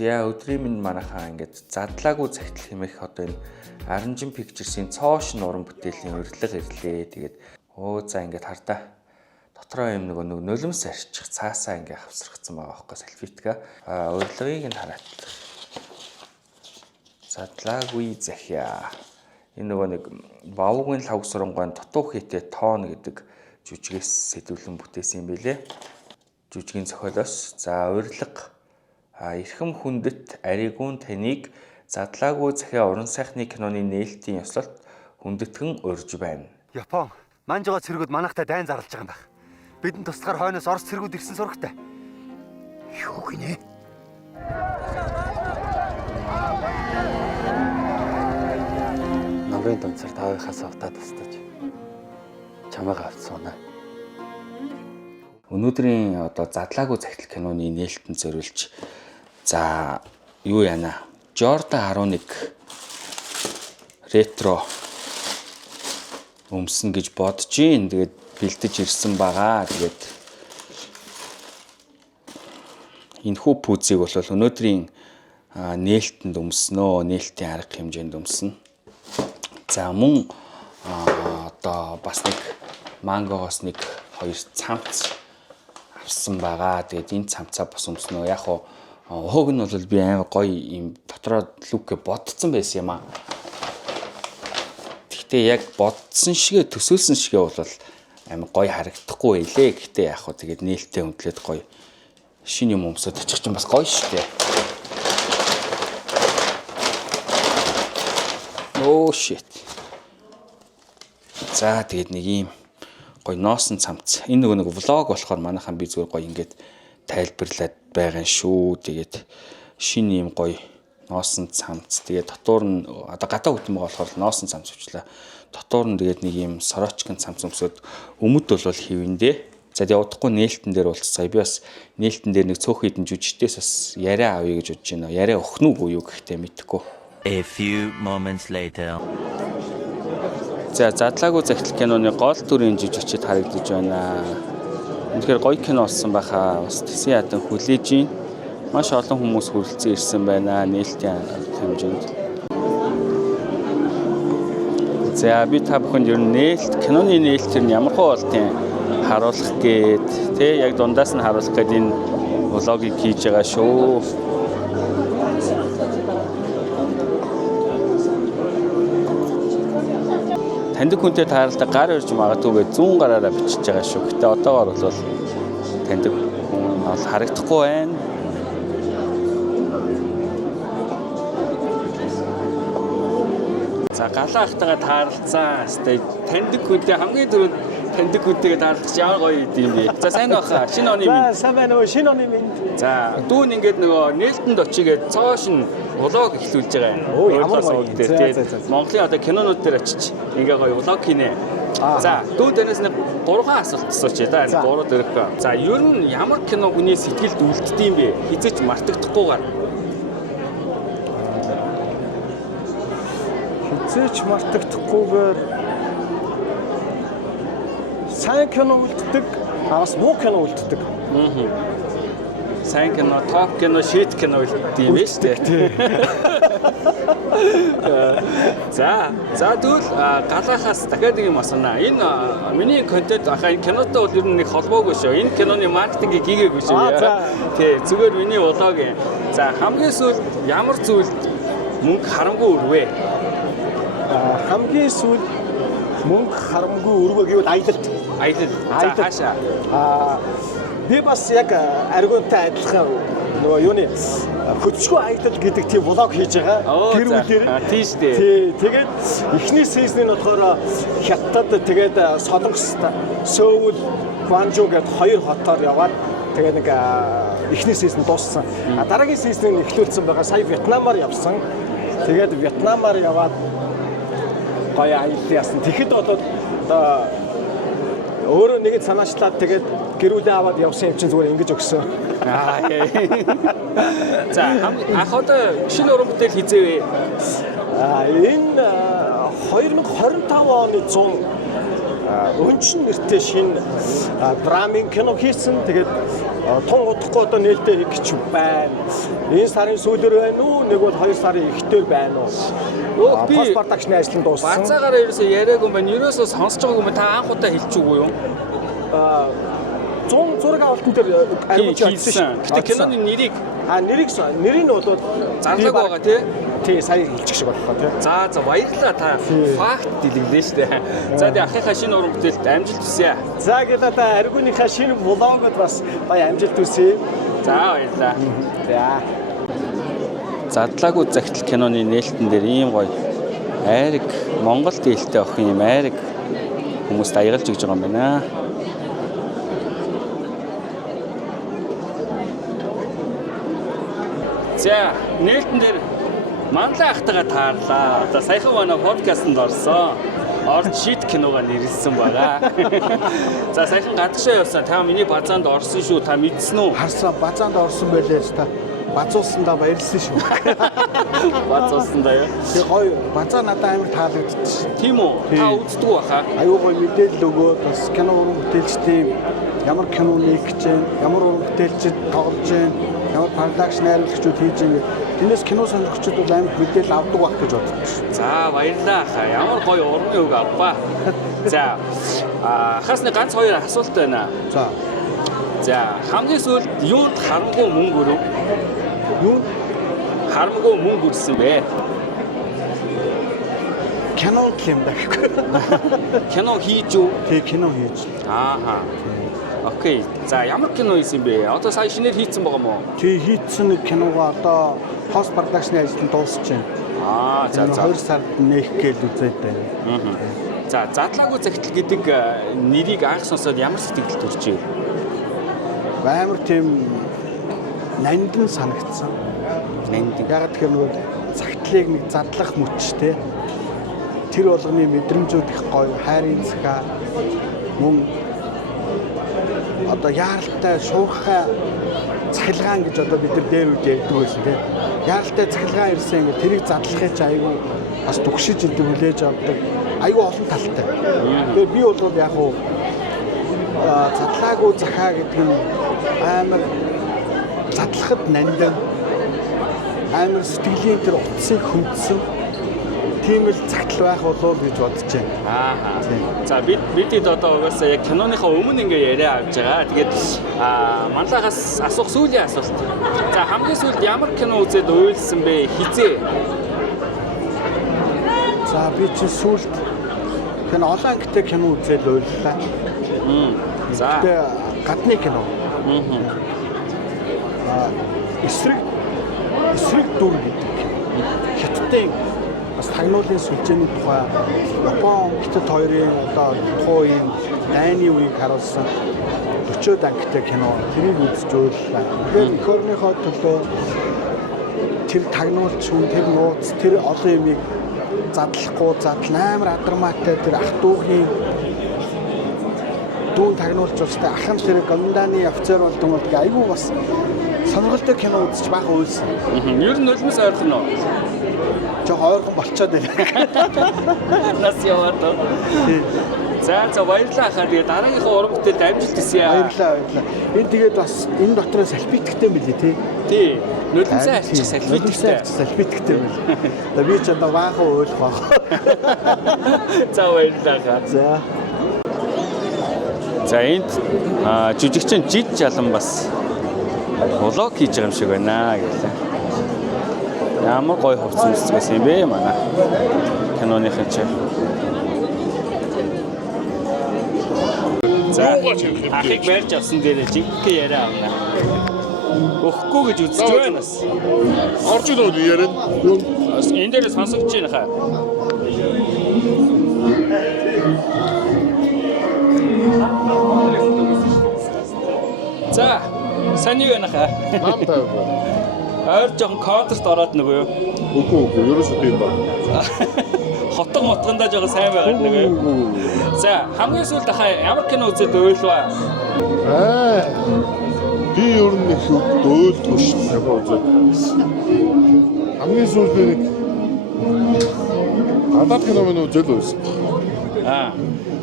За өдрийн минь манайхаа ингээд задлаагүй захидал хэмээх одоо энэ Аранжин Pictures-ийн цоошин уран бүтээлийн урилга ирлээ. Тэгээд за ингээд хардаа дотроо юм нэг нулимс арчих цаасаа ингээд хавсрагдсан байгаа байхгүй салфетка. Урилгыг нь хараад. Задлаагүй захиа. Энэ нэг Бавуугийн лавг сурангуйн дутуу хийтэй тоон гэдэг жүжигээс сэдвүүлэн бүтээсэн юм билэ. Жүжигийн зохиолоос за урилга эрхэм хүндэт аригуун таныг задлаагүй захиа уран сайхны киноны нээлтийн ёслолт хүндэтгэн урьж байна. Япон манжгаа цэргүүд манайхтай дайн зарлаж байгаа юм байна. Бидэнд тусгаар хойноос Орос цэргүүд ирсэн сурагтай. Юу гинэ? Намрын тонцор тавихаас автаад тастаж чамайг авцгаана. Өнөөдрийн одоо задлаагүй захидал киноны нээлтэн зориулж за юу яана? Jordan 11 ретро өмсөн гэж бодож гин. Тэгээд бэлдэж ирсэн байгаа. Тэгээд энэ хүү пүүзийг бол өнөөдрийн нээлтэнд өмснөө. Нээлтийн арга хэмжээнд өмснө. За мөн одоо бас нэг мангогоос нэг хоёр цамц авсан байгаа. Тэгээд энэ цамцаа бас өмснөө. Яг хөөг нь бол би амар гоё юм дотроо лүкэ бодсон байсан юм аа. Гэхдээ яг бодсон шигээ төсөөлсөн шигээ бол амар гоё харагдахгүй байлээ. Гэхдээ яг тэгээд нээлттэй өмдлөөд гоё шинэ юм өмсөд очих чинь бас гоё шүү дээ. Oh shit. За тэгээд нэг юм гоё ноосн цамц. Энэ нэг влог болохоор манайхан би зүгээр гоё ингээд тайлбарлаад байгаа шүү. Тэгээд шинэ юм гоё ноосн цамц. Тэгээд дотор нь одоо гадаа хөтөн байгаа болохоор ноосн цамц өвчлээ. Дотор нь тэгээд нэг юм сорочкын цамц өмсөд өмд бол хивэндээ. За тэгээд удахгүй нээлтэн дээр уулзцаа. Би бас нээлтэн дээр нэг цөөх хідэн жүжигчдээс бас яриа авъя гэж бодож байна. Яриа өхнө үгүй юу гэхдээ мэдэхгүй. A few moments later. За задлаагүй захидал киноны гол дүрийн жүжигчид харагдаж байна. Тэгэхээр гоё кино болсон байхаа бас тэсийн ядан хүлээж гин. Маш олон хүмүүс хүрэлцэн ирсэн байна нээлтийн хэмжээнд. За би та бүхэнд ер нь киноны нээлт нь ямар хөө болтын харуулах гээд яг дундаас нь харуулах гээд энэ влогийг хийж байгаа шүү. Таньдаг хүнтэй тааралтай гар ирж магадгүй 100 гараараа бичиж байгаа шүү. Гэтэ одоогоор бол таньдаг хүн бол харагдахгүй байна. За галаа ахтайгаа тааралцсан. Таньдаг хүнтэй хамгийн түрүүнд таньдаг хүнтэйгээ таарлах ямар гоё юм бэ? За сайн баха. Шинэ оны минь. За сайн байна уу? Шинэ оны минь. За дүүн ингээд нөгөө нээлтэнд очигээд цоош нь влог эхлүүлж байгаа юм. Оо ямар гоё. Монголын одоо кинонууд дээр очиж ингээ гоё влог хийнэ. За дүү дэнэс нэг 3 асуулт асууч да. 3 дөрөх. За ер нь ямар кино хүний сэтгэлд үлддэг юм бэ? Хизээч мартагдахгүйгээр. Хизээч мартагдахгүйгээр сайн кино үлддэг, бас муу кино үлддэг. Сайн кино, топ кино, шит кино үлддэг юм биш үү? За тэгвэл галаахаас дахиад нэг юм асуунаа. Энэ миний контент ахаа энэ кинотой бол ер нь нэг холбоогүй шүү. Энэ киноны маркетингийг хийгээгүй шүү. Тий, зүгээр миний влог юм. За хамгийн сүүл ямар зүйлд мөнгө харамгүй өрвэ? Хамгийн сүүл мөнгө харамгүй өрвөө гэвэл аялалд. За хаашаа? Би бас яг аргуунтай адилхан нөгөө юуны хөтчгөө аялал гэдэг тийм влог хийж байгаа. Тэр үдээр тийш дээ. Тий, тэгээд эхний сизнийн болохоор Хятад тэгээд Солонгост Сөүл, Гванжуу гэдэг 2 хотоор яваад тэгээд нэг эхний сизн дууссан. Дараагийн сизнийг эхлүүлсэн байгаа. Сая Вьетнамаар явсан. Тэгээд Вьетнамаар яваад гоё аялал яасан. Тэгэхэд бол одоо өөрөө нэгэд санаачлаад тэгээд гэрүүлээ аваад явсан юм чинь зүгээр ингэж өгсөн. За анх одоо шинэ уран бүтээл хизээвэ? Энэ 2025 оны 100 өнчин нэртэй шинэ драмын кино хийсэн. Тэгээд тун удахгүй одоо нээлттэй хийх гэж байна. Энэ сарын сүүлээр байна уу? Нэг бол 2 сарын эхтээр байна уу? Би Пост продакшн ажил нь дууссан. бацаагаараа ерөөсөө яриаг юм байна. Ерөөсөө сонсож байгааг юм байна. Та анх удаа хэлчихгүй юу? 100 зураг авалтан дээр амьд хийсэн. Гэтэ киноны нэрийг нэрийг нь бол зарлаг байгаа тий. тий сая хэлчих шиг боллоо тий. За баярлалаа та. Факт дэлгэлээ шүү дээ. За тэгээ ахыхаа шинэ уран бүтээлд амжилт хүсье. За гэдэг та аргууныхаа шинэ влогод бас баяр амжилт хүсье. За баярлалаа. За. Задлаагүй загтал киноны нээлтэн дээр ийм гоё айраг Монгол дээлтэй охин юм айраг хүмүүст аягалж өгж байгаа юм байна. За нээлтэн дээр манлай ахтайгаа таарлаа. Одоо саяхан манай подкастэнд орсон. Орд шит киногаа нэрлсэн байгаа. За саяхан гадагшаа явсан. Та миний базаанд орсон шүү. Та мэдсэн үү? Харсан базаанд орсон байлээ та. Базуулсандаа баярлсан шүү. Базуулсандаа юу? Тэг гоё базаа надад амар таалагдчих. Тийм үү? Та үздэг баха. Аюу гоё мэдээлэл өгөө. Бас кино уран бүтээлчдийн ямар кино нэг гэж, ямар уран бүтээлчд тоглож байна, ямар продакшн найруулагчид хийж байгаа. Тэрнээс кино сонирхогчид бол амар мэдээлэл авдаг байх гэж боддог. За баярлалаа хаа. Ямар гоё уран үг авбаа. За хасны ганц хоёр асуулт байна. За хамгийн сүүлд юунд харамгүй мөнгө өрөв? Юу? Харамгүй мөнгө өрсөн бэ? Кино юм да гэхгүй. Кино хийж юу? Тэг кино хийж. Ааха. Окей. За ямар кино хийсэн бэ? Одоо сая шинээр хийцэн байгаа мó? Тэг хийцэн киногоо одоо пост продакшны ажил нь дуусч байна. За 2 сард нээх гээл үзээд байна. За задлаагүй загтал гэдэг нэрийг анх сонсоод ямар сэтгэл төрж ив? Амар тийм нандин санагдсан. Нандин. Яг тэгэхээр нөгөө цагтлыг нэг задлах мөчтэй. Тэр болгоны мэдрэмжүүд их гоё, хайрын захаа мөн одоо яаралтай шуурхай цахилгаан гэж одоо бид нар дээр үед ярьдаг байсан тийм. Яаралтай цахилгаан ирсэн ингээд тэрийг задлахыг ч айгүй бас түгшиж идэв хүлээж авдаг. Айгүй олон талтай. Тэгээ би бол яг уу задлаагүй захаа гэдэг нь амар задлахад нандин амар сэтгэлийн тэр утсыг хөндсөн тийм л цагтл байх болов гэж бодож байна. Ааха. За бидэд одоо угаасаа яг киноныхаа өмнө ингээ яриа авч байгаа. Тэгээд манлаагаас асуух сүүлийн асуулт. За хамгийн сүүлд ямар кино үзээд уйлсан бэ? Хизээ? За би чи сүүлд кино олон ангитай кино үзээд уйллаа. За. Тэгээ гадны кино. Эсрэг дүр гэдэг. Хятадын бас тагнуулын сүлжээний тухай Япон Хятад хоёрын одоо тухайн дайны үеийг харуулсан 40 ангитай кино тэрийг үзэж уйллаа. Тэгэхээр эх орныхоо төлөө тэр тагнуулч хүн тэр нууц тэр олон юмыг задлахгүй задл амар адармаатай тэр ах дүүгийн дүүн тагнуулч устай ахын тэр гомданы офицер болдон бол айгүй бас сонирхолтой кино үзэж баха уйлсан. Ер нь нулимс ойрхон уу? Жог ойрхон болцоод байна. Нас яваад. За баярлалаа хаа. Тэгээ дараагийнхаа уран бүтээлд амжилт хүсье. Баярлалаа. Энэ тэгээд бас энэ дотроо салфитгтэй мөлий тий. Нулимсаа альчих салфитгтэй. Салфитгтэй мөл. Одоо би ч одоо баахан уйлах баг. За баярлалаа хаа. За энд жүжигчин Жид Жалан бас влог хийж байгаа юм шиг байна гэлээ. Ямар гоё хувцас үзсэн юм бэ манай киноныхын чи. За ахыг барьж авсан дээр жигтэй яриа авна. Өгөхгүй гэж үзэж байна бас. Орж ирээд яриад. Энэ дээр сонсогдож байна хаа. За сайн юу байна хаа? Нам тав. Ойр жоохон контрт ороод нөгөө юу? Үгүй ерөөсөө тийм ба. Хотон мотгондоо жоохон сайн байгаа нөгөө юу? За хамгийн сүүлд хаа ямар кино үзээд уйлваа? Би ер нь их дөөлдгүй шүү дээ үзээд. Хамгийн сүүлд нэг гадаад кино мөн үзээд байсан.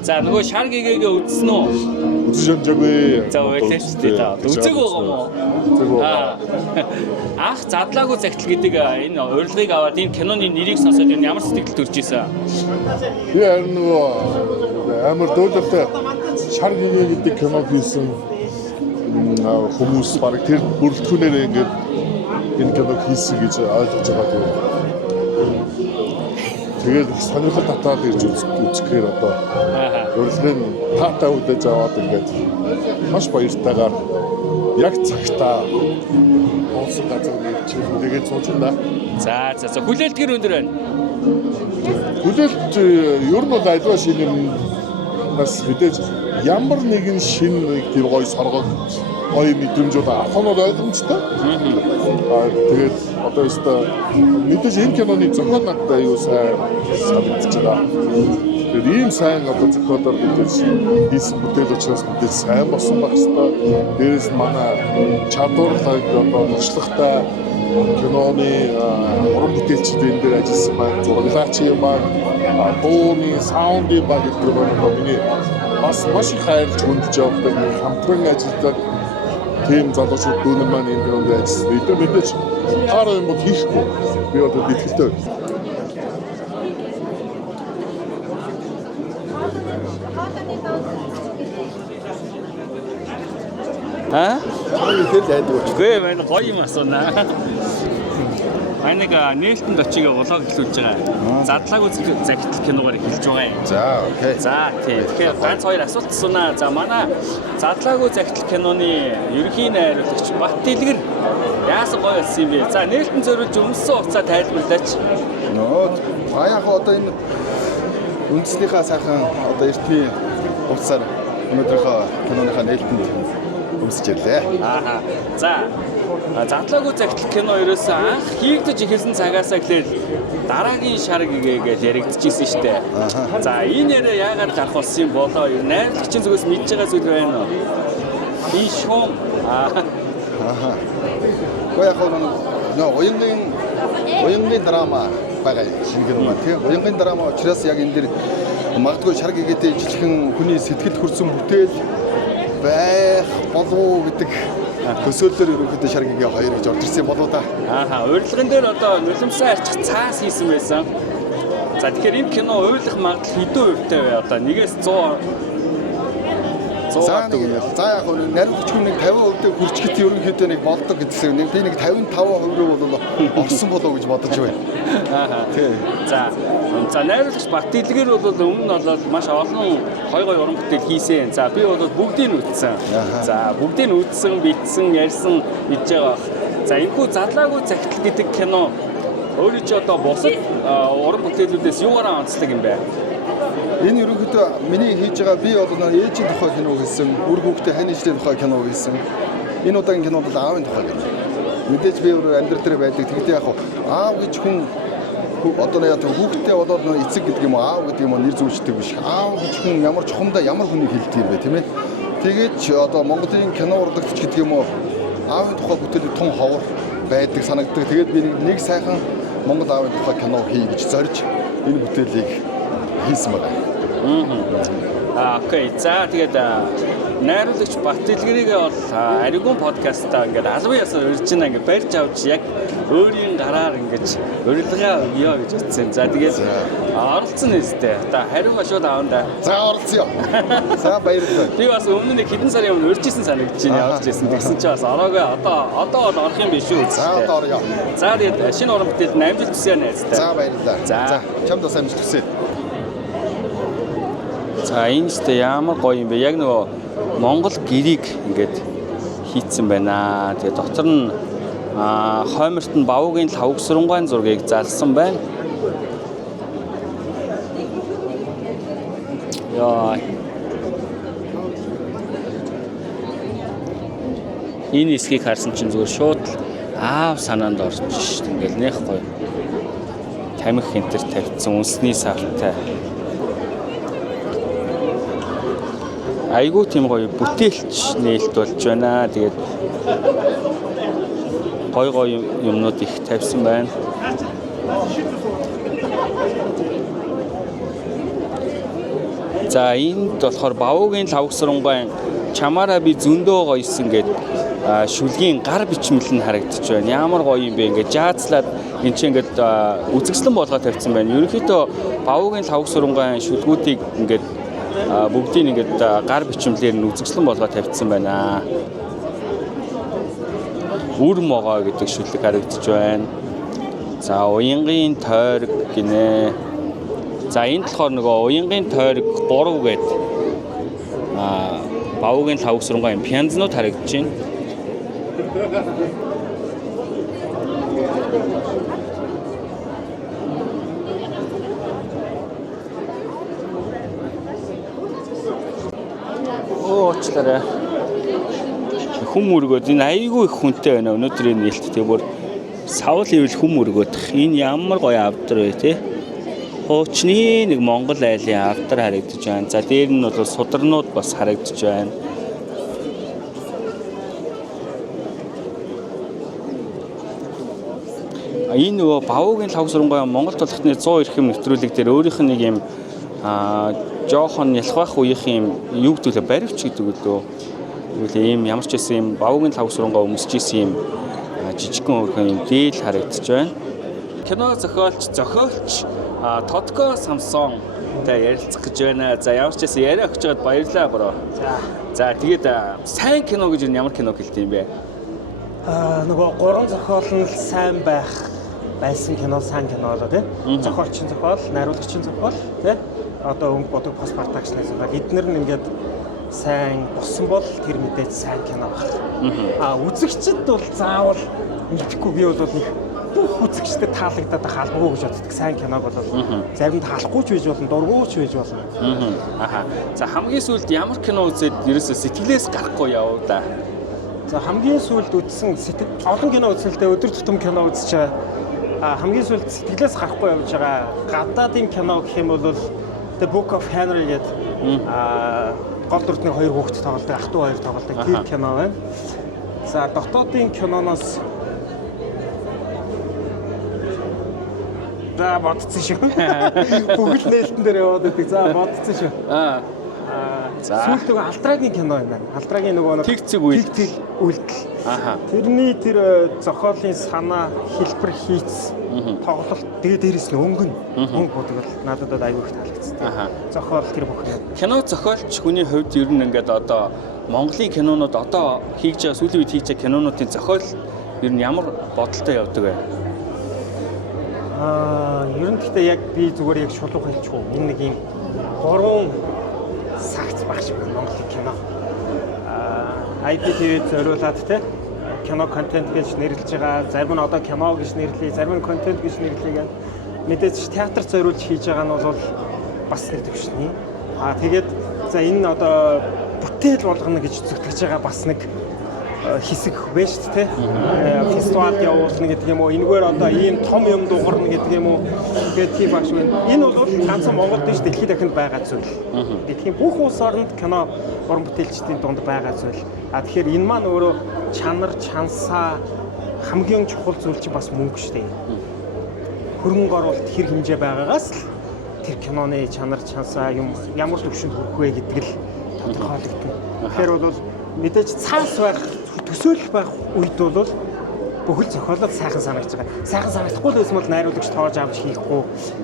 За нөгөө шар гэгээгээ үзсэн үү? үзэж амжаагүй. За байлаа шүү дээ та. Үзег байгаа юм уу? Үзег байгаа. Анх задлаагүй загтал гэдэг энэ урилгыг аваад энэ киноны нэрийг сонсоод ямар сэтгэл төрж исэн? Би харин нөгөө амар дуулалтай шар гэгээ гэдэг кино хийсэн хүмүүс баг тэр бүрэлдэхүүнээр ингээд энэ киног хийсэн гэж ойлгож байгаа. Тэгээд сонирхол татаад ирж үзэхээр одоо урилгын таатай үдэж аваад ингээд маш баяртайгаар яг цагтаа уусан газар нэрчил тэгээд суучна. За хүлээлтгэр өндөр байна. Хүлээлт ер нь бол альва шинэ нас мэдээж ямар нэгэн шинэ тэр гоё соргоод гоё мэдрэмжүүд авах нь бол ойлгомжтой. Тэгээд одоо өстө мэдээж энэ киноны зохиол надад аюу сайн санагдаж байгаа. Тэгээд ийм сайн одоо зохиолоор мэдээж хийсэн бүтээл учраас мэдээж сайн болсон байх хэвээр. Дээрээс нь манай чадварлаг одоо туршлагатай киноны уран бүтээлчид энэ дээр ажилласан байна. Зурглаач юм байна. Дууны, саунды баг гэдэг нь миний бас маш их хайрлж хүндж явдаг хамтран ажилладаг тийм залуучууд дүүнэн маань энэ кинонд ажилласан. Мэдээж хараа юм бол хийхгүй. Би одоо итгэлтэй байна. Хэл айдаг. Гүй байна гоё юм асуунаа. Манайг нээлтэнд очигээ влог хэлүүлж байгаа. Задлаагүй загтал киногоор хэлж байгаа юм. За окей. За тийм. Тэгэхээр ганц хоёр асуулт асуунаа. За манай задлаагүй загтал киноны ерөнхий найруулагч Бат Дэлгэр яасан гоё болсон юм бэ? За нээлтэн зориулж өмссөн хугацаа тайлбарлаач. Яг одоо энэ үндэснийхээ сайхан одоо эртний хугацаар өнөөдрийнхөө киноныхаа нээлтэнд өмсөж ирлээ. За задлаагүй загтал кино ерөөсөө анх хийгдэж эхэлсэн цагаас эхлээд дараагийн шар гэгээд яригдчихсэн шүү дээ. За энэ яриа яагаад гарах болсон юм болоо? Найрлагчийн зүгээс мэдж байгаа зүйл байна уу? Энэ шуум Яг уянгийн драма байгаа шинэ кино маань тийм. Уянгийн драма учраас яг энэ дэр магадгүй шар гэгээтэй жижигхэн хүний сэтгэлд хүрсэн бүтээл байх болов гэдэг төсөөллөөр ерөнхийдөө шар гэгээ 2 гэж орж ирсэн болоо та. Урилгын дээр одоо нулимсаа арчих цаас хийсэн байсан. За тэгэхээр энэ кино ойлгох магадлал хэдэн хувьтай вэ? Одоо 1-100 За яг найруулагч хүн нэг 50% хүрчгэт ерөнхийдөө нэг болдог гэсэн. Би нэг 55% бол орсон болоо гэж бодож байна. Тийм. За найруулагч Бат Дэлгэр бол өмнө нь маш олон гой уран бүтээл хийсэн. За би бол бүгдийг нь үзсэн. За бүгдийг нь үзсэн, бичсэн, ярьсан мэдж байгаа. За энэхүү задлаагүй загтал гэдэг кино өөрөө ч одоо бусад уран бүтээлүүдээс юугаараа онцлог юм бэ? Энэ ерөнхийдөө миний хийж байгаа би бол ээжийн тухай кино хийсэн, үр хүүхдээ хань ижлийн тухай кино хийсэн. Энэ удаагийн кино бол аавын тухай кино. Мэдээж би өөр амьдрал дээр байдаг. Тэгтээ яг аав гэж хүн одоо яг хүүхдээ болоод эцэг гэдэг юм уу, аав гэдэг юм уу нэр зүүчдэг биш. Аав гэж хүн ямар чухамдаа ямар хүнийг хэлдэг юм бэ, тийм ээ. Тэгээд ч одоо Монголын кино урлагч гэдэг юм уу, аавын тухай бүтээлүүд тун ховор байдаг санагддаг. Тэгээд би нэг сайхан Монгол аавын тухай кино хий гэж зорж энэ бүтээлийг хийсэн байна. Окей. За тэгээд найруулагч Бат Дэлгэрийг бол Аригун подкастаа ингээд албан ёсоор урьж байна ингээд барьж авч яг өөрийн гараар ингээд урилга өгье гэж утсан. За тэгээд оролцсон нэстэй. Та хариугаа шууд аавна. За оролцъё. За баярлалаа. Би бас өмнө нэг хэдэн сарын өмнө урьжсэн санагдаж байна явж ирсэн. Тэгсэн чи бас ороогоо одоо бол орох юм биш үү? За одоо орё. За тэгээд шинэ уран бүтээл амжилт хүсье найзтай. За баярлалаа. За чамд бас амжилт хүсье. За энэ ч ямар гоё юм бэ? Яг нөгөө Монгол гэрийг ингээд хийцэн байна. Тэгээ дотор нь хойморт нь Бавуугийн лавг сурангаан зургийг залсан байна. Яа. Энэ хэсгийг харсан чинь зүгээр шууд аав санаанд орж шít. Ингээл нэх гоё. Тамхи хинтер тавьсан үнсний савтай. Айгуу тийм гоё бүтээлч нээлт болж байна. Тэгээд гоё юмнууд их тавьсан байна. За энд болохоор Бавуугийн лавгсрангуйн чамаараа би зөндөө гоёсэн гэд шүлгийн гар бичмэл нь харагдаж байна. Ямар гоё юм бэ ингээд жаазлаад энэ чинь ингээд үзэгслэн болгоод тавьсан байна. Ерөнхийдөө Бавуугийн лавгсрангуйн шүлгүүдийг ингээд бүгдийг ингээд гар бичмлээр нь үзэгслэн болгоод тавьсан байна. Үр могоо гэдэг шүлэг харагдаж байна. За уянгийн тойрог гинэ. За энд болохоор нөгөө уянгийн тойрог 3 гээд Бавуугийн лавгсрангуйн пянзнууд харагдаж байна. Уучлаарай. Хүм өргөд энэ айгүй их хүнтэй байна өнөөдрийн нээлт. Тэгээ бүр савл ивэл хүм өргөд. Энэ ямар гоё авдар вэ те. Хуучны нэг Монгол айлын авдар харагдаж байна. За дээр нь бол сударнууд бас харагдаж байна. Энэ нөгөө Бавуугийн лавгсрангуйн Монгол толготны 100 эрхэм нэвтрүүлэг дээр өөрийнх нь нэг юм жоохон ялхах үеийнх юм юу гэдүүлээ баривч гэдэг үлээ. Тэгвэл ийм ямар ч байсан юм Бавуугийн лавгсрангуй өмсөж исэн юм жижигхэн өөрхөн юм дээл харагдаж байна. Кино зохиолч Тодко Самсонтай ярилцах гэж байна. За ямар ч байсан яриа өгч байгаад баярлалаа бро. За тэгээд сайн кино гэж ямар кино гэлтэй юм бэ? Нөгөө гурван зохиол нь сайн байсан кино сайн кино болоо тий. Зохиолчин зохиол, найруулагчин зохиол тий. Одоо өнгө бодог пост продакшны зохиол эдгээр нь ингээд сайн болсон бол тэр мэдээж сайн кино баг. Үзэгчд бол заавал мэдхгүй би бол нэг бүх үзэгчдэд таалагдаад хаалбаггүй гэж боддог. Сайн киног бол зарим таалахгүй ч байж болно, дургүй ч байж болно. За хамгийн сүүлд ямар кино үзээд ерөөсөө сэтгэлээс гарахгүй яваа да. За хамгийн сүүлд үзсэн олон кино үзсэлтэй өдөр тутам кино үзэж байгаа. Хамгийн сүүлд сэтгэлээс гарахгүй явж байгаа гадаадын кино гэх юм бол The Book of Henry гэдэг гол дүртний 2 хүүхэд тоглодог, ах トゥ 2 тоглодог тэр кино байна. За дотоодын киноноос за бодцсон шүү. Бүгд нээлтэн дээр яваад байдаг. За бодцсон шүү. За сүүлдээ Алдрагийн кино юм байна. Алдрагийн нөгөө Тэг үйлдэл. Тэрний тэр зохиолын санаа, хэлбэр хийц, тоглолт дээрээс нь өнгө бодог бол надад аюу их таалагдсан. Зохиол тэр бүх юм. Кино зохиолч хүний хувьд ер нь ингээд одоо Монголын кинонууд одоо хийж байгаа сүүлийн үед хийж байгаа кинонуудын зохиол ер нь ямар бодолтой явдаг вэ? Ер нь гэхдээ яг би зүгээр яг шулуух хэлчихв. Энэ нэг юм 3 сагц багш Монголын кино. IPTV зориулаад те кино контент гэж нэрлэж байгаа. Зарим нь одоо кино гэж нэрлэе, зарим нь контент гэж нэрлэе гэн. Мэдээж театр зориулж хийж байгаа нь бол бас нэг төвшний. Тэгээд за энэ одоо бүтээл болгоно гэж зүтгэж байгаа бас нэг хэсэг байна шүү дээ. Фестивалд явуулна гэдэг юм уу, энэгээр одоо ийм том юм дуурна гэдэг юм уу гэдэг тийм багш байна. Энэ бол ганцхан Монголд биш дэлхийд дахинд байгаа зүйл. Дэлхийн бүх улс оронд кино уран бүтээлчдийн дунд байгаа зүйл. Тэгэхээр энэ маань өөрөө чанар, чансаа хамгийн чухал зүйл чинь бас мөнгө шүү дээ. Хөрөнгө оруулалт хэр хэмжээ байгаагаас л тэр киноны чанар, чансаа юм ямар төвшөнд хүрэх вэ гэдэг л тодорхойлогдно. Тэгэхээр бол мэдээж цаас байх төсөөлөх байх үед бол бүхэл зохиолол сайхан санагдаж байгаа. Сайхан санагдахгүй л байсан бол найруулагч тоож авч хийхгүй,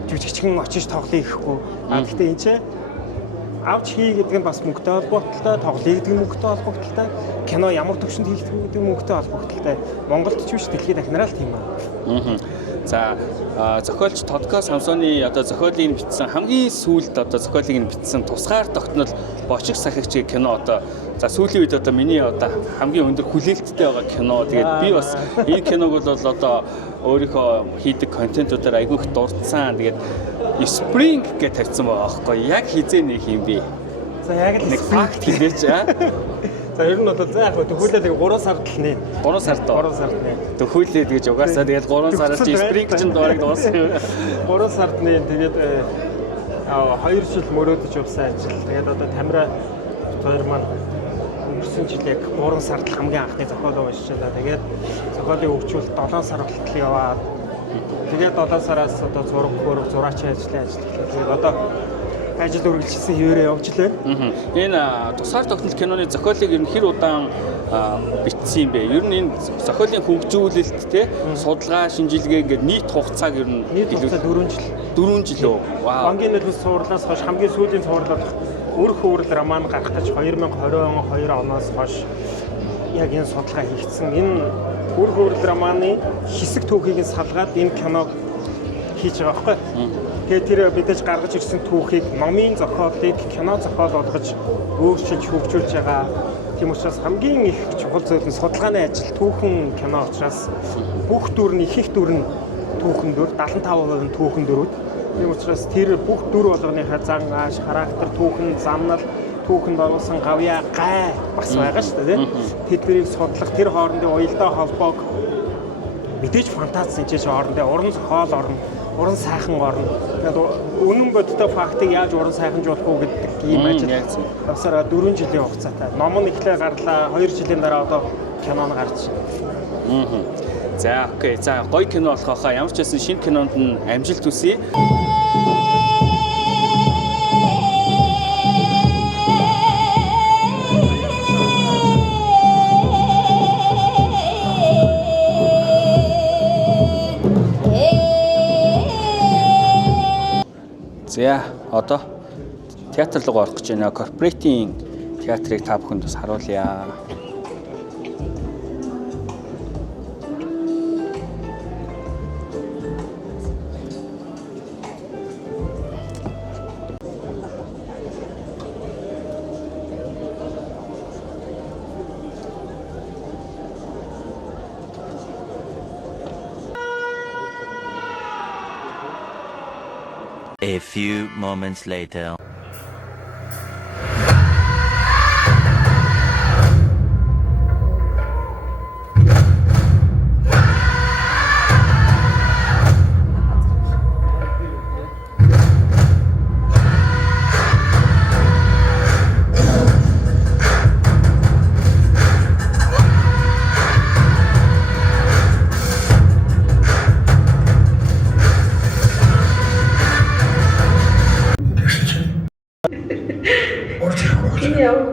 жүжигчин очиж тоглоё гэхгүй. Гэхдээ энэ чинь авч хий гэдэг нь бас мөнгөтэй холбоотой, тоглоё гэдэг нь мөнгөтэй холбоотой, кино ямар төвшөнд хийх гэдэг нь мөнгөтэй холбоотой. Монголд ч биш дэлхийд дахинараа л тийм аа. За зохиолч Тодко Самсоны одоо зохиолыг бичсэн хамгийн сүүлд одоо зохиолыг нь бичсэн тусгаар тогтнол Бочиг сахигч кино одоо за сүүлийн үед одоо миний одоо хамгийн өндөр хүлээлттэй байгаа кино. Тэгээд би бас энэ киног бол одоо өөрийнхөө хийдэг контентуудаар айгүй их дурдсан. Тэгээд Spring гэж тавьсан байгаа аахгүй яг хизээ нэг юм бэ. За яг л нэг факт хэлээч аа. За ер нь бол за яг төхөөлөлийг 3 сард л нэ. 3 сард нэ. Төхөөлөлд гэж угаасаа тэгээд 3 сард Spring чинь доорыг дууссан. 3 сард нэ тэгээд 2 жил мөрөөдөж явсан ажил. Тэгээд одоо Тамира хоёр маань өнгөрсөн жил яг 3 сард хамгийн анхны зохиолоо уншчихлаа. Тэгээд зохиолыг өгчүүл 7 сар болтол яваад тэгээд 7 сараас одоо зураг хөрөг зураачийн ажлын ажил. Тэгээд одоо ажил үргэлжилсэн хэвээрээ явж байна. Энэ тусгаар тогтнол киноны зохиолыг ер нь хэр удаан бичсэн юм бэ? Ер нь энэ зохиолын хөгжүүлэлт те судалгаа, шинжилгээ ингээд нийт хугацааг ер нь Нийт хугацаа 4 жил. 4 жил үү? Вау. Банкны нөлөөс суурлаас хойш хамгийн сүүлийн суурлаад өрх хөврөл роман гарах гэж 2022 оноос хойш яг энэ судалгаа хийгдсэн. Энэ өрх хөврөл романы хэсэг түүхийг нь салгаад энэ киног хийж байгаа байхгүй. Тэгээд тэр бидэж гаргаж ирсэн түүхийг номын зохиолыг кино зохиол болгож өөрчилж хөгжүүлж байгаа. Тийм учраас хамгийн их чухал зүйл нь судалгааны ажил түүхэн кино учраас бүх дүр нь их дүр нь түүхэн дүр 75% нь түүхэн дүрүүд. Тийм учраас тэр бүх дүр болгоныхаа зан ааш, характер, түүхэн, замнал, түүхэнд оруулсан гавьяа, гай бас байгаа шүү дээ. Тэднийг судлах, тэр хоорондын уялдаа холбоог мэдээж фантази энэ хоорондын уран зохиол орно, уран сайхан орно. Тэгээд үнэн бодтой фактыг яаж уран сайханжуулах уу гэдэг ийм ажил явсараа 4 жилийн хугацаатай. Ном нь эхлээ гарлаа, 2 жилийн дараа одоо кино нь гарч байна. За окей. За гоё кино болохоо ямар ч байсан шинэ кинонд нь амжилт хүсье. За одоо театр руу орох гэж байна. Корпоратийн театрыг та бүхэнд бас харуулъя. A few moments later.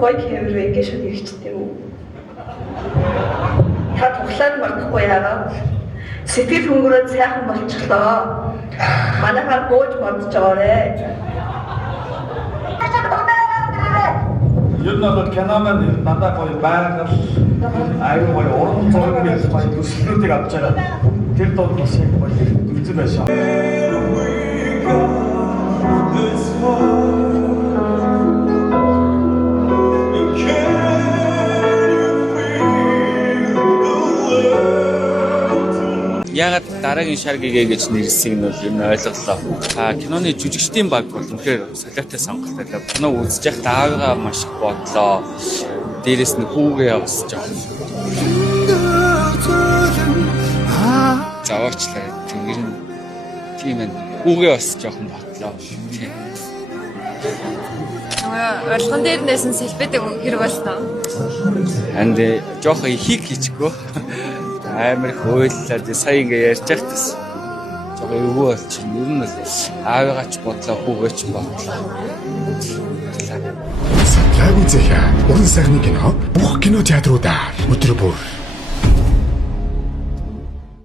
Гой камер ингэж шууд ирчихтэй үү? Та туглаад магадгүй яагаад? Сэтгэл хөнгөрөөд сайхан болчихлоо. Манайхаар бууж модж байгаарэ. Ер нь бол киноман дандаа гоё байгаль аюу гоё уран зургийн гоё төслүүдийг авч байгаа. Тэр дууд бас яг гоё үзэг байсан. Ягаад дараагийн шар гэгээ гэж нэрлсийг нь бол ер нь ойлголоо. Киноны жүжигчдийн баг бол үнэхээр солиотой сонголт байлаа. Кино үзэж явах даавгаа маш их бодлоо. Дээрээс нь хүүгээ бас жоохон. Заваачлаа. Тэр нь тийм ээ. Хүүгээ бас жоохон бодлоо. Уралган дээр нэсэн селфидэг хэрэг болсноо. Анд жоохон ихийг хийчихгөө. Амар их ойллаа. Сая ингээ ярьж байхдаа жоохон өвөө болчихно. Ер нь л аавыгаач бодлоо, хүүгээч бодлоо. Лайв үзэх уран сайхны кино бүх кинотеатруудаар өдөр бүр